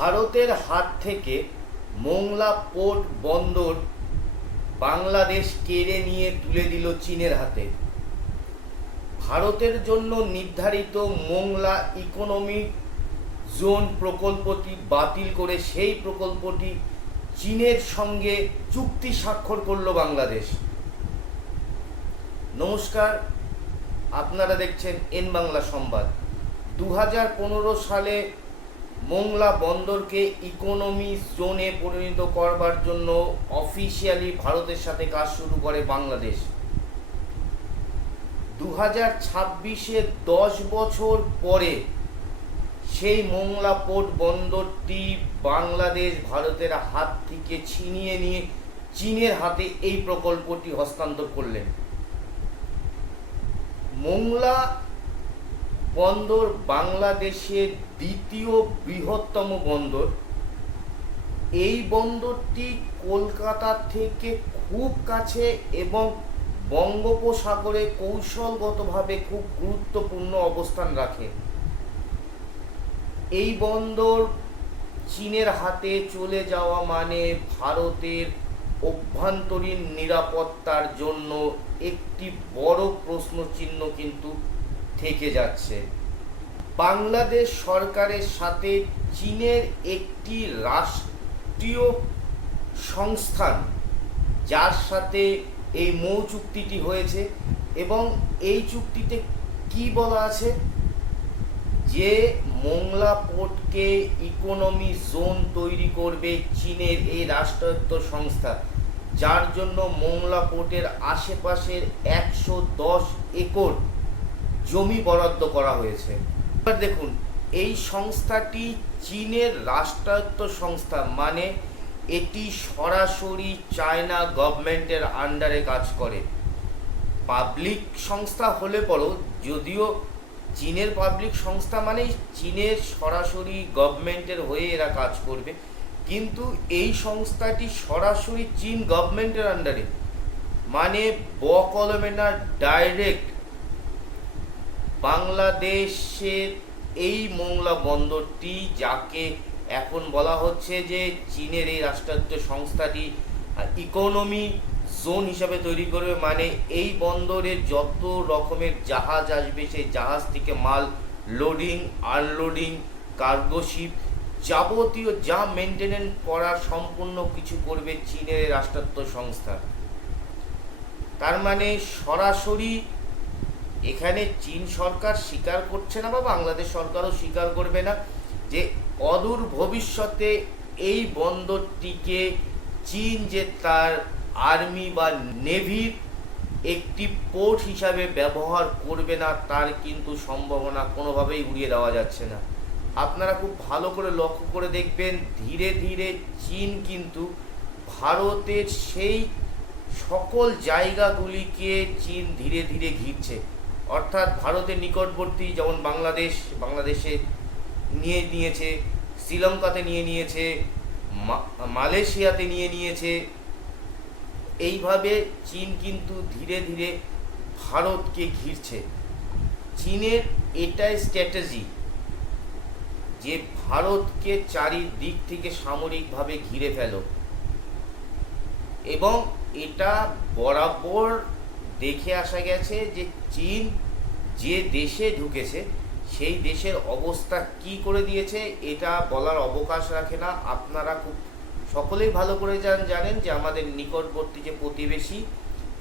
ভারতের হাত থেকে মোংলা পোর্ট বন্দর বাংলাদেশ কেড়ে নিয়ে তুলে দিল চীনের হাতে। ভারতের জন্য নির্ধারিত মোংলা ইকোনমিক জোন প্রকল্পটি বাতিল করে সেই প্রকল্পটি চীনের সঙ্গে চুক্তি স্বাক্ষর করল বাংলাদেশ। নমস্কার, আপনারা দেখছেন এন বাংলা সংবাদ। 2015 সালে মোংলা বন্দরকে ইকোনমি জোনে পরিণত করবার জন্য অফিসিয়ালি ভারতের সাথে কাজ শুরু করে বাংলাদেশ। 2026-এ 10 বছর পরে সেই মোংলা পোর্ট বন্দরটি বাংলাদেশ ভারতের হাত থেকে ছিনিয়ে নিয়ে চীনের হাতে এই প্রকল্পটি হস্তান্তর করলেন। মোংলা বন্দর বাংলাদেশের দ্বিতীয় বৃহত্তম বন্দর। এই বন্দরটি কলকাতা থেকে খুব কাছে এবং বঙ্গোপসাগরে কৌশলগতভাবে খুব গুরুত্বপূর্ণ অবস্থান রাখে। এই বন্দর চীনের হাতে চলে যাওয়া মানে ভারতের অভ্যন্তরীণ নিরাপত্তার জন্য একটি বড় প্রশ্নচিহ্ন কিন্তু থেকে যাচ্ছে। বাংলাদেশ সরকারের সাথে চীনের একটি রাষ্ট্রীয় সংস্থান, যার সাথে এই মৌ চুক্তিটি হয়েছে, এবং এই চুক্তিতে কি বলা আছে যে মোংলা পোর্টকে ইকোনমি জোন তৈরি করবে চীনের এই রাষ্ট্রায়ত্ত সংস্থা, যার জন্য মোংলা পোর্টের আশেপাশের 110 একর জমি বরাদ্দ করা হয়েছে। এবার দেখুন, এই সংস্থাটি চীনের রাষ্ট্রায়ত্ত সংস্থা, মানে এটি সরাসরি চায়না গভর্নমেন্টের আন্ডারে কাজ করে। পাবলিক সংস্থা হলে পরেও, যদিও চীনের পাবলিক সংস্থা মানে চীনের সরাসরি গভর্নমেন্টের হয়ে এরা কাজ করবে, কিন্তু এই সংস্থাটি সরাসরি চীন গভর্নমেন্টের আন্ডারে, মানে বকলমে না ডাইরেক্ট বাংলাদেশের এই মোংলা বন্দরটি, যাকে এখন বলা হচ্ছে যে চীনের এই রাষ্ট্রায়ত্ত সংস্থাটি ইকোনমি জোন হিসাবে তৈরি করবে, মানে এই বন্দরে যত রকমের জাহাজ আসবে সেই জাহাজ থেকে মাল লোডিং, আনলোডিং, কার্গো শিপ, যাবতীয় যা মেনটেনেন্স করার সম্পূর্ণ কিছু করবে চীনের রাষ্ট্রায়ত্ত সংস্থা। তার মানে সরাসরি এখানে চীন সরকার স্বীকার করছে না, বা বাংলাদেশ সরকারও স্বীকার করবে না যে অদূর ভবিষ্যতে এই বন্দরটিকে চীন যে তার আর্মি বা নেভির একটি পোর্ট হিসাবে ব্যবহার করবে না, তার কিন্তু সম্ভাবনা কোনোভাবেই উড়িয়ে দেওয়া যাচ্ছে না। আপনারা খুব ভালো করে লক্ষ্য করে দেখবেন, ধীরে ধীরে চীন কিন্তু ভারতের সেই সকল জায়গাগুলিকে চীন ধীরে ধীরে ঘিরছে। অর্থাৎ ভারতের নিকটবর্তী, যেমন বাংলাদেশে নিয়ে নিয়েছে, শ্রীলঙ্কাতে নিয়ে নিয়েছে, মালয়েশিয়াতে নিয়ে নিয়েছে। এইভাবে চীন কিন্তু ধীরে ধীরে ভারতকে ঘিরছে। চীনের এটাই স্ট্র্যাটেজি যে ভারতকে চারিদিক থেকে সামরিকভাবে ঘিরে ফেলো, এবং এটা বরাবর দেখে আসা গেছে যে চীন যে দেশে ঢুকেছে সেই দেশের অবস্থা কি করে দিয়েছে এটা বলার অবকাশ রাখে না। আপনারা খুব সকলেই ভালো করে জানেন যে আমাদের নিকটবর্তী যে প্রতিবেশী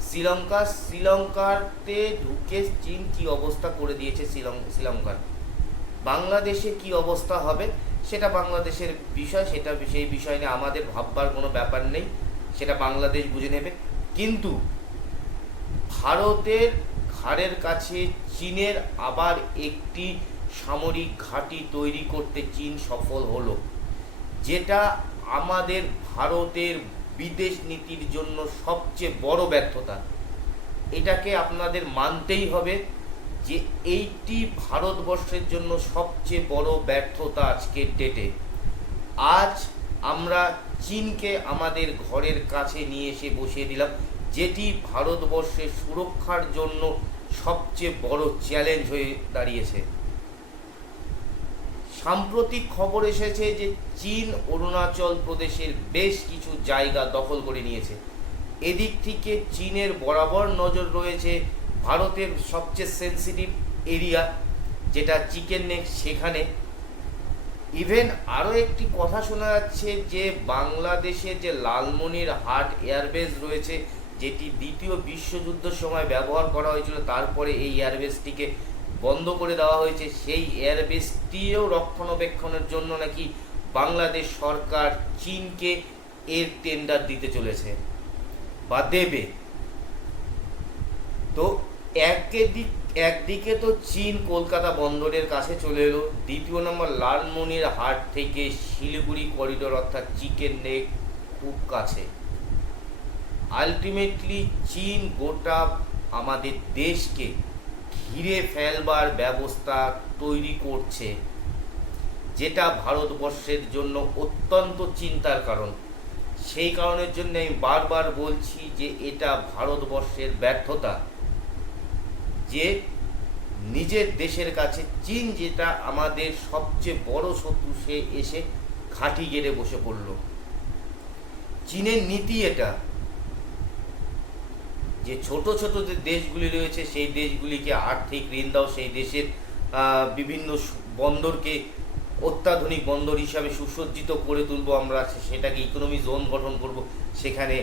শ্রীলঙ্কাতে ঢুকে চীন কি অবস্থা করে দিয়েছে শ্রীলঙ্কার। বাংলাদেশে কি অবস্থা হবে সেটা বাংলাদেশের বিষয়, সেই বিষয় নিয়ে আমাদের ভাববার কোনো ব্যাপার নেই, সেটা বাংলাদেশ বুঝে নেবে। কিন্তু ভারতের ঘাড়ের কাছে চীনের আবার একটি সামরিক ঘাঁটি তৈরি করতে চীন সফল হলো, যেটা আমাদের ভারতের বিদেশ নীতির জন্য সবচেয়ে বড় ব্যর্থতা। এটাকে আপনাদের মানতেই হবে যে এইটি ভারতবর্ষের জন্য সবচেয়ে বড় ব্যর্থতা আজকের ডেটে। আজ আমরা চীনকে আমাদের ঘরের কাছে নিয়ে এসে বসিয়ে দিলাম, যেটি ভারতবর্ষের সুরক্ষার জন্য সবচেয়ে বড় চ্যালেঞ্জ হয়ে দাঁড়িয়েছে। সাম্প্রতিক খবর এসেছে যে চীন অরুণাচল প্রদেশের বেশ কিছু জায়গা দখল করে নিয়েছে। এদিক থেকে চীনের বরাবর নজর রয়েছে ভারতের সবচেয়ে সেন্সিটিভ এরিয়া যেটা চিকেন নেক, সেখানে। ইভেন আরও একটি কথা শোনা যাচ্ছে যে বাংলাদেশে যে লালমনিরহাট এয়ারবেস রয়েছে, যেটি দ্বিতীয় বিশ্বযুদ্ধের সময় ব্যবহার করা হয়েছিল, তারপরে এই এয়ারবেসটিকে বন্ধ করে দেওয়া হয়েছে, সেই এয়ারবেসটিও রক্ষণাবেক্ষণের জন্য নাকি বাংলাদেশ সরকার চীনকে এর টেন্ডার দিতে চলেছে বা দেবে। তো একদিকে তো চীন কলকাতা বন্দরের কাছে চলে এলো, দ্বিতীয় নম্বর লালমনিরহাট থেকে শিলিগুড়ি করিডোর অর্থাৎ চিকেন নেক খুব কাছে। আলটিমেটলি চীন গোটা আমাদের দেশকে ঘিরে ফেলবার ব্যবস্থা তৈরি করছে, যেটা ভারতবর্ষের জন্য অত্যন্ত চিন্তার কারণ। সেই কারণের জন্য আমি বারবার বলছি যে এটা ভারতবর্ষের ব্যর্থতা, যে নিজের দেশের কাছে চীন, যেটা আমাদের সবচেয়ে বড় শত্রু, সে এসে ঘাঁটি গেড়ে বসে পড়ল। চীনের নীতি এটা যে ছোট ছোট যে দেশগুলি রয়েছে সেই দেশগুলিকে আর্থিক ঋণ দাও, সেই দেশের বিভিন্ন বন্দরকে অত্যাধুনিক বন্দর হিসাবে সুসজ্জিত করে তুলবো আমরা, সেটাকে ইকোনমি জোন গঠন করব, সেখানে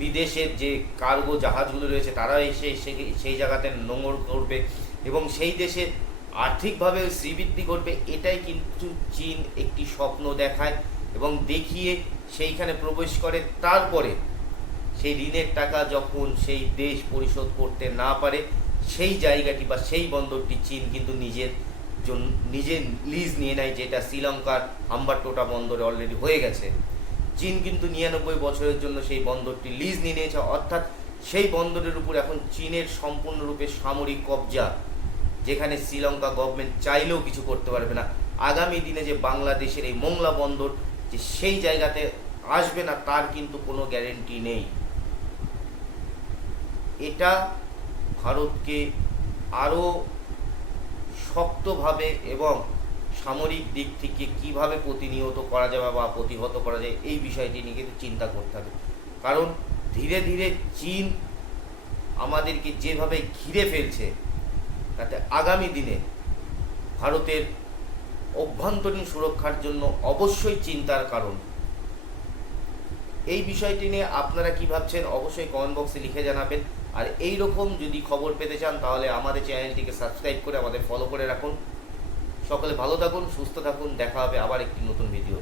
বিদেশের যে কার্গো জাহাজগুলো রয়েছে তারা এসে সেই জায়গাতে নোঙর করবে এবং সেই দেশে আর্থিকভাবে শ্রীবৃদ্ধি করবে। এটাই কিন্তু চীন একটি স্বপ্ন দেখায় এবং দেখিয়ে সেইখানে প্রবেশ করে। তারপরে সেই ঋণের টাকা যখন সেই দেশ পরিশোধ করতে না পারে, সেই জায়গাটি বা সেই বন্দরটি চীন কিন্তু নিজে লিজ নিয়ে নেয়, যেটা শ্রীলঙ্কার হাম্বারটোটা বন্দরে অলরেডি হয়ে গেছে। চীন কিন্তু 99 বছরের জন্য সেই বন্দরটি লিজ নিয়ে নিয়েছে, অর্থাৎ সেই বন্দরের উপর এখন চীনের সম্পূর্ণরূপে সামরিক কবজা, যেখানে শ্রীলঙ্কা গভর্নমেন্ট চাইলেও কিছু করতে পারবে না। আগামী দিনে যে বাংলাদেশের এই মোংলা বন্দর যে সেই জায়গাতে আসবে না, তার কিন্তু কোনো গ্যারেন্টি নেই। এটা ভারতকে আরও শক্তভাবে এবং সামরিক দিক থেকে কিভাবে প্রতিনিয়ত করা যাবে বা প্রতিহত করা যায়, এই বিষয়টি নিয়ে কিন্তু চিন্তা করতে হবে। কারণ ধীরে ধীরে চীন আমাদেরকে যেভাবে ঘিরে ফেলছে, তাতে আগামী দিনে ভারতের অভ্যন্তরীণ সুরক্ষার জন্য অবশ্যই চিন্তার কারণ। এই বিষয়টি নিয়ে আপনারা কি ভাবছেন অবশ্যই কমেন্ট বক্সে লিখে জানাবেন। আর এই রকম যদি খবর পেতে চান তাহলে আমাদের চ্যানেলটিকে সাবস্ক্রাইব করে আমাদের ফলো করে রাখুন। সকলে ভালো থাকুন, সুস্থ থাকুন, দেখা হবে আবার একটি নতুন ভিডিও।